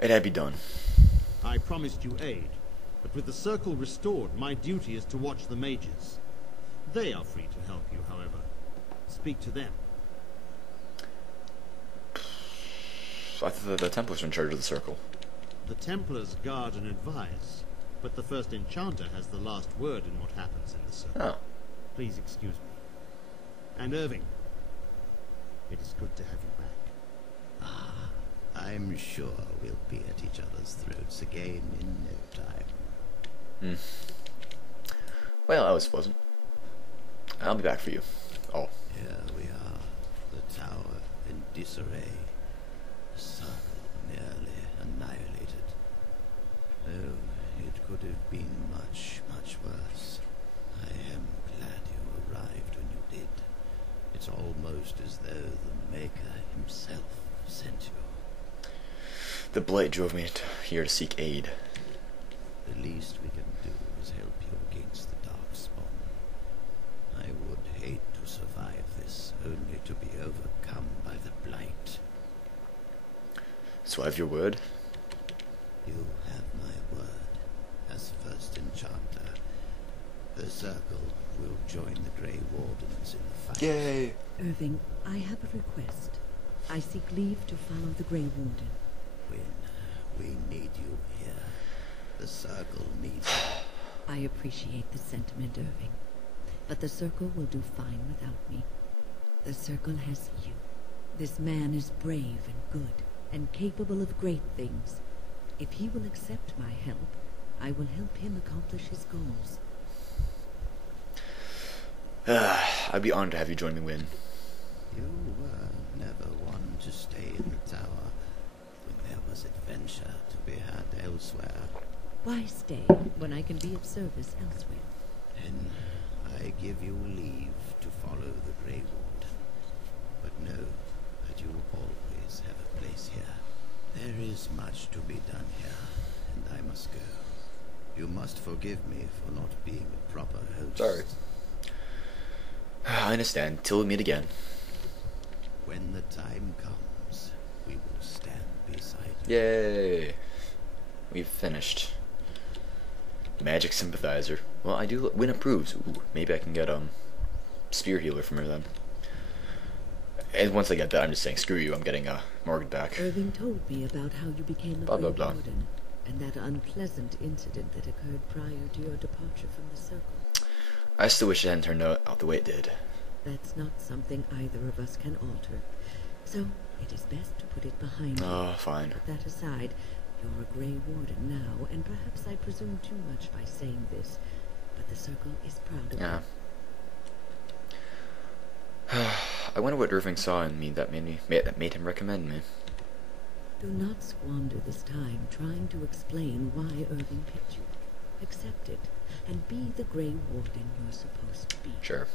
It had to be done. I promised you aid, but with the circle restored, my duty is to watch the mages. They are free to help you, however. Speak to them. I thought the Templars were in charge of the circle. The Templars guard and advise, but the first enchanter has the last word in what happens in the circle. Oh. Please excuse me. And Irving, it is good to have you back. Ah, I'm sure we'll be at each other's throats again in no time. Well, Alice wasn't. I'll be back for you. Oh. Here we are, the tower in disarray. The circle nearly annihilated. Oh, it could have been much, much worse. I am glad you arrived when you did. It's almost as though the Maker himself sent you. The blight drove me here to seek aid. The least we can do is help you against the Darkspawn. I would hate to survive this, only to be overcome by the blight. So I have your word? You have my word. As first enchanter, the circle will join the Grey Wardens in the fight. Yay! Irving, I have a request. I seek leave to follow the Grey Warden. When we need you here, the circle needs you. I appreciate the sentiment, Irving, but the Circle will do fine without me. The Circle has you. This man is brave and good, and capable of great things. If he will accept my help, I will help him accomplish his goals. I'd be honored to have you join me, Win. You were never one to stay in the tower when there was adventure to be had elsewhere. Why stay when I can be of service elsewhere? Then I give you leave to follow the Grey Warden. But know that you always have a place here. There is much to be done here, and I must go. You must forgive me for not being a proper host. Sorry. I understand. Till we meet again. When the time comes, we will stand beside you. Yay! We've finished. Magic sympathizer. Well, I do. Win approves. Ooh, maybe I can get spear healer from her then. And once I get that, I'm just saying, screw you. I'm getting Morgan back. Irving told me about how you became a Blah, blah, Grey blah. Warden, and that unpleasant incident that occurred prior to your departure from the Circle. I still wish it hadn't turned out the way it did. That's not something either of us can alter. So, it is best to put it behind you. Oh, fine. Put that aside. You're a Grey Warden now, and perhaps I presume too much by saying this, but the Circle is proud of Yeah. you. I wonder what Irving saw in me that made him recommend me. Do not squander this time trying to explain why Irving picked you. Accept it, and be the Grey Warden you're supposed to be. Sure.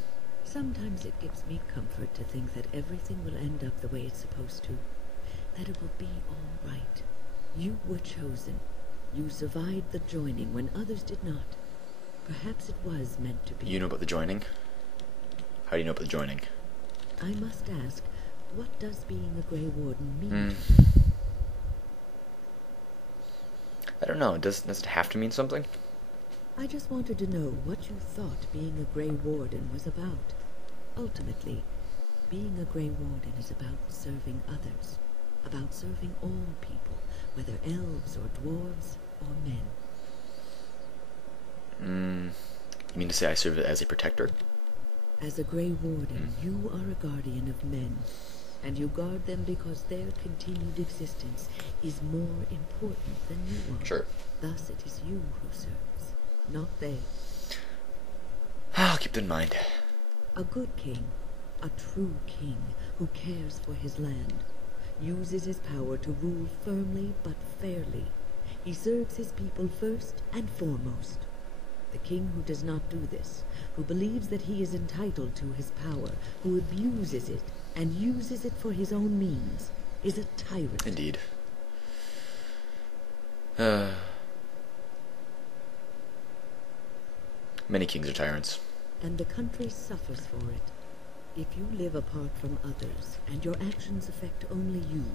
Sometimes it gives me comfort to think that everything will end up the way it's supposed to. That it will be all right. You were chosen. You survived the joining when others did not. Perhaps it was meant to be. You know about the joining? How do you know about the joining? I must ask, what does being a Grey Warden mean? I don't know. Does it have to mean something? I just wanted to know what you thought being a Grey Warden was about. Ultimately, being a Grey Warden is about serving others, about serving all people, whether elves or dwarves or men. You mean to say I serve as a protector? As a Grey Warden, you are a guardian of men, and you guard them because their continued existence is more important than you are. Sure. Thus it is you who serves, not they. I'll keep that in mind. A good king, a true king who cares for his land, uses his power to rule firmly but fairly. He serves his people first and foremost. The king who does not do this, who believes that he is entitled to his power, who abuses it and uses it for his own means, is a tyrant. Indeed. Many kings are tyrants. And the country suffers for it. If you live apart from others, and your actions affect only you,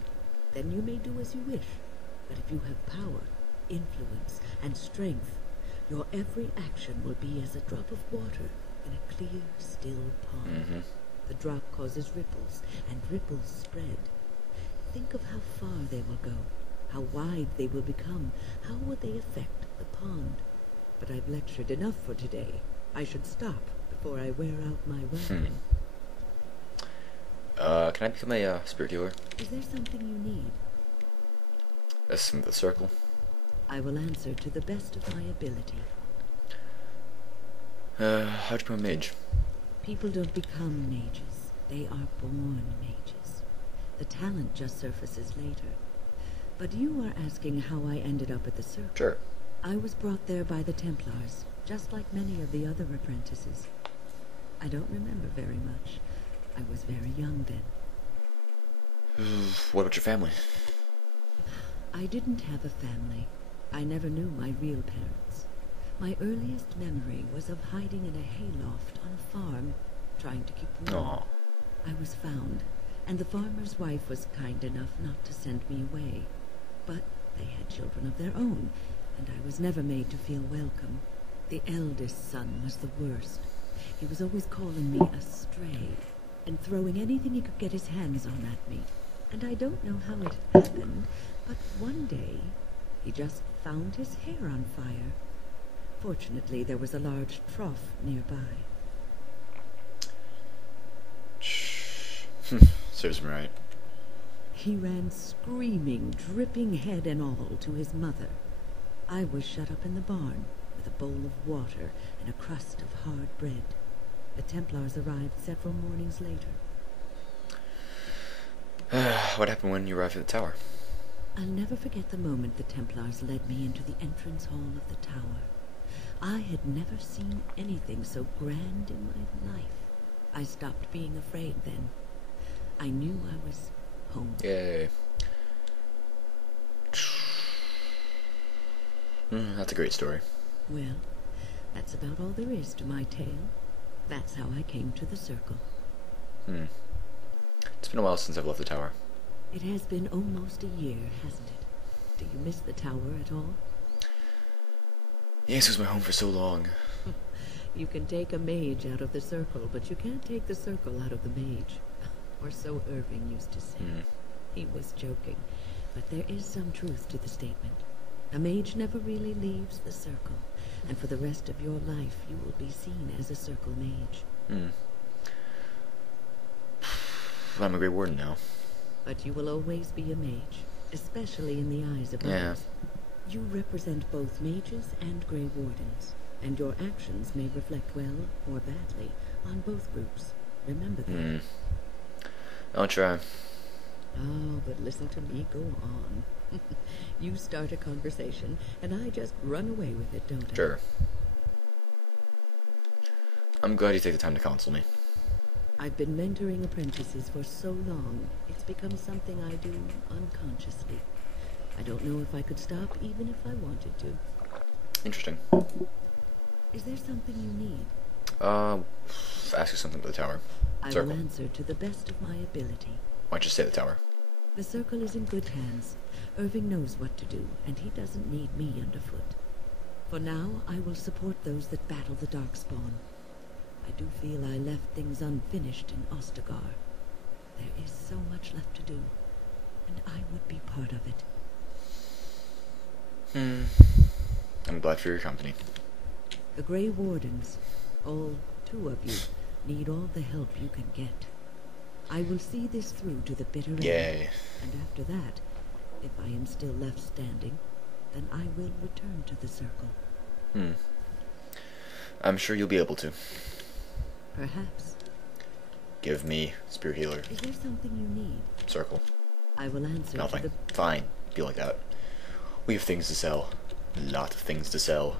then you may do as you wish. But if you have power, influence, and strength, your every action will be as a drop of water in a clear, still pond. The drop causes ripples, and ripples spread. Think of how far they will go, how wide they will become, how will they affect the pond. But I've lectured enough for today. I should stop before I wear out my welcome. Can I become a spirit healer? Is there something you need? The circle. I will answer to the best of my ability. How'd you become a mage? People don't become mages. They are born mages. The talent just surfaces later. But you are asking how I ended up at the circle. Sure. I was brought there by the Templars, just like many of the other apprentices. I don't remember very much. I was very young then. What about your family? I didn't have a family. I never knew my real parents. My earliest memory was of hiding in a hayloft on a farm, trying to keep warm. Aww. I was found, and the farmer's wife was kind enough not to send me away. But they had children of their own, and I was never made to feel welcome. The eldest son was the worst. He was always calling me a stray, and throwing anything he could get his hands on at me. And I don't know how it happened, but one day, he just found his hair on fire. Fortunately, there was a large trough nearby. Serves me right. He ran screaming, dripping head and all, to his mother. I was shut up in the barn with a bowl of water and a crust of hard bread. The Templars arrived several mornings later. What happened when you arrived at the tower? I'll never forget the moment the Templars led me into the entrance hall of the tower. I had never seen anything so grand in my life. I stopped being afraid then. I knew I was home. Yay. That's a great story. Well, that's about all there is to my tale. That's how I came to the circle. It's been a while since I've left the tower. It has been almost a year, hasn't it? Do you miss the tower at all? Yes, it was my home for so long. You can take a mage out of the circle, but you can't take the circle out of the mage. Or so Irving used to say. He was joking, but there is some truth to the statement. A mage never really leaves the circle, and for the rest of your life you will be seen as a circle mage. Well, I'm a Grey Warden now. But you will always be a mage, especially in the eyes of Yeah. others. You represent both mages and Grey Wardens, and your actions may reflect well or badly on both groups. Remember that. I'll try. Oh, but listen to me go on. You start a conversation, and I just run away with it, don't I? Sure. I'm glad you take the time to counsel me. I've been mentoring apprentices for so long, it's become something I do unconsciously. I don't know if I could stop, even if I wanted to. Interesting. Is there something you need? Ask you something about the tower. I Circle. will answer to the best of my ability. Why don't you stay at the tower? The circle is in good hands. Irving knows what to do, and he doesn't need me underfoot. For now, I will support those that battle the Darkspawn. I do feel I left things unfinished in Ostagar. There is so much left to do, and I would be part of it. I'm glad for your company. The Grey Wardens, all 2 of you, need all the help you can get. I will see this through to the bitter end. Yay. And after that, if I am still left standing, then I will return to the circle. I'm sure you'll be able to. Perhaps. Give me Spirit Healer. Is there something you need? Circle. I will answer Nothing. to the... Fine. Be like that. We have things to sell. A lot of things to sell.